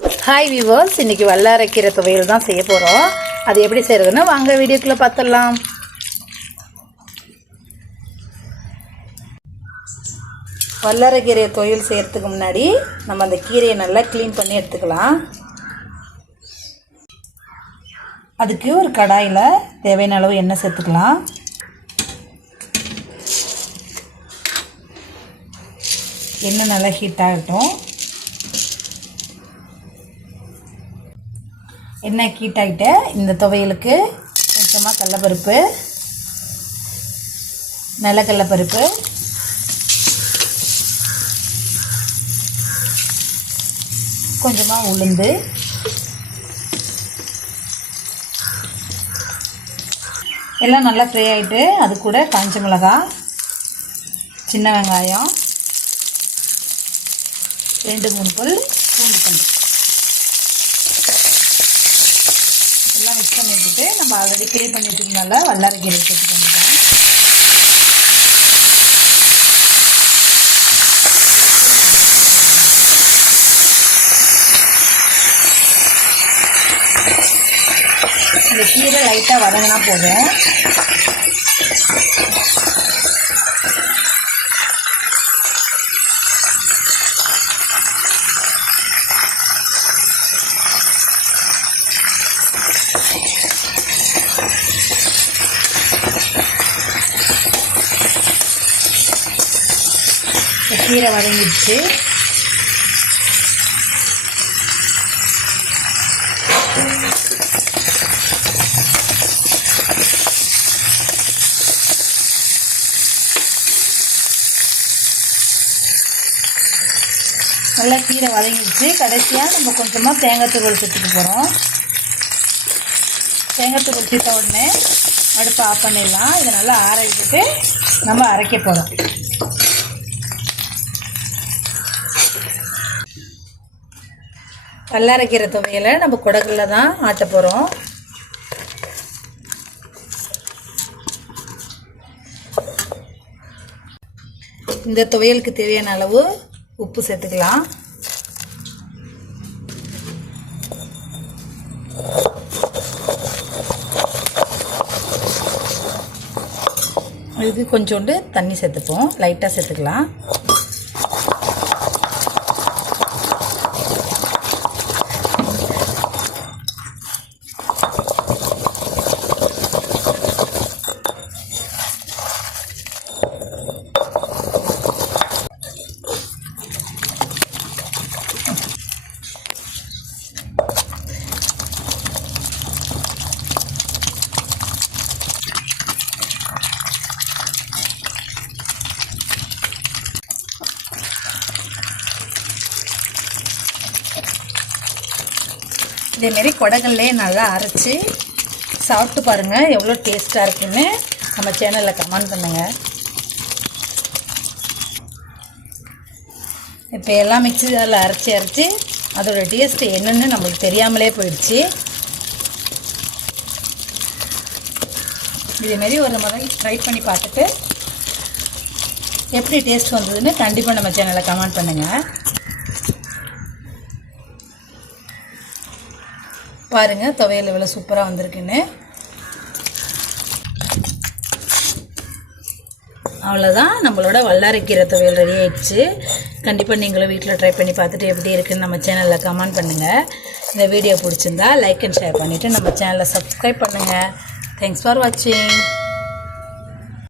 Hi viewers இன்றைக்கி வல்லாரைக்கீரை துவையல் தான் செய்ய போகிறோம் அது எப்படி செய்கிறதுன்னு வாங்க வீடியோக்குள்ளே பார்த்துடலாம். வல்லாரைக்கீரை துவையல் செய்கிறதுக்கு முன்னாடி நம்ம அந்த கீரையை நல்லா க்ளீன் பண்ணி எடுத்துக்கலாம். அதுக்கு ஒரு கடாயில் தேவையான அளவு எண்ணெய் சேர்த்துக்கலாம். எண்ணெய் நல்லா ஹீட் ஆகட்டும். எண்ணெய் ஹீட் இந்த துவையலுக்கு கொஞ்சமாக கடலப்பருப்பு நிலக்கடலைப்பருப்பு கொஞ்சமாக உளுந்து எல்லாம் நல்லா ஃப்ரை ஆகிட்டு அது கூட காஞ்ச மிளகாய் சின்ன வெங்காயம் ரெண்டு மூணு பல் பூண்டு பல் எல்லாம் மிக்ஸ் பண்ணி விட்டுட்டு நம்ம ஆல்ரெடி க்ளீன் பண்ணி வச்சுருந்தால வல்லாரைக்கீரை சேர்த்துட்டு வந்துட்டோம் இந்த கீரை லைட்டாக வதங்கினா போதும். கீரை வதங்கிடுச்சு. நல்லா கீரை வதங்கிடுச்சு. கடைசியாக நம்ம கொஞ்சமாக தேங்காய் துருவல் சேர்த்துக்க போகிறோம் தேங்காய் துருவல் சேர்த்த உடனே அடுப்பை ஆஃப் பண்ணிடலாம். இதை நல்லா ஆற விட்டுட்டு நம்ம அரைக்க போகிறோம் கல்லரைக்கிற துவையலை நம்ம குடகுல தான் ஆட்ட போகிறோம் இந்த துவையலுக்கு தேவையான அளவு உப்பு சேர்த்துக்கலாம். இதுக்கு கொஞ்சோண்டு தண்ணி சேர்த்துப்போம். லைட்டாக சேர்த்துக்கலாம். இதேமாரி குடங்கள்லேயே நல்லா அரைச்சி சாப்பிட்டு பாருங்கள் எவ்வளோ டேஸ்ட்டாக இருக்குன்னு நம்ம சேனலில் கமெண்ட் பண்ணுங்கள் இப்போ எல்லாம் மிக்ஸி அதில் அரைச்சி அரைச்சி அதோடய டேஸ்ட்டு என்னென்னு நம்மளுக்கு தெரியாமலே போயிடுச்சு. இதேமாரி ஒரு முறை ட்ரை பண்ணி பார்த்துட்டு எப்படி டேஸ்ட் வந்ததுன்னு கண்டிப்பாக நம்ம சேனலில் கமெண்ட் பண்ணுங்கள் பாருங்கள் துவையல் இவ்வளோ சூப்பராக வந்திருக்குன்னு. அவ்வளோதான் நம்மளோட வல்லாரைக்கீரை துவையல் ரெடி ஆயிடுச்சு. கண்டிப்பாக நீங்களும் வீட்டில் ட்ரை பண்ணி பார்த்துட்டு எப்படி இருக்குன்னு நம்ம சேனலில் கமெண்ட் பண்ணுங்கள் இந்த வீடியோ பிடிச்சிருந்தா லைக் அண்ட் ஷேர் பண்ணிவிட்டு நம்ம சேனலை சப்ஸ்கிரைப் பண்ணுங்கள் தேங்க்ஸ் ஃபார் வாட்சிங்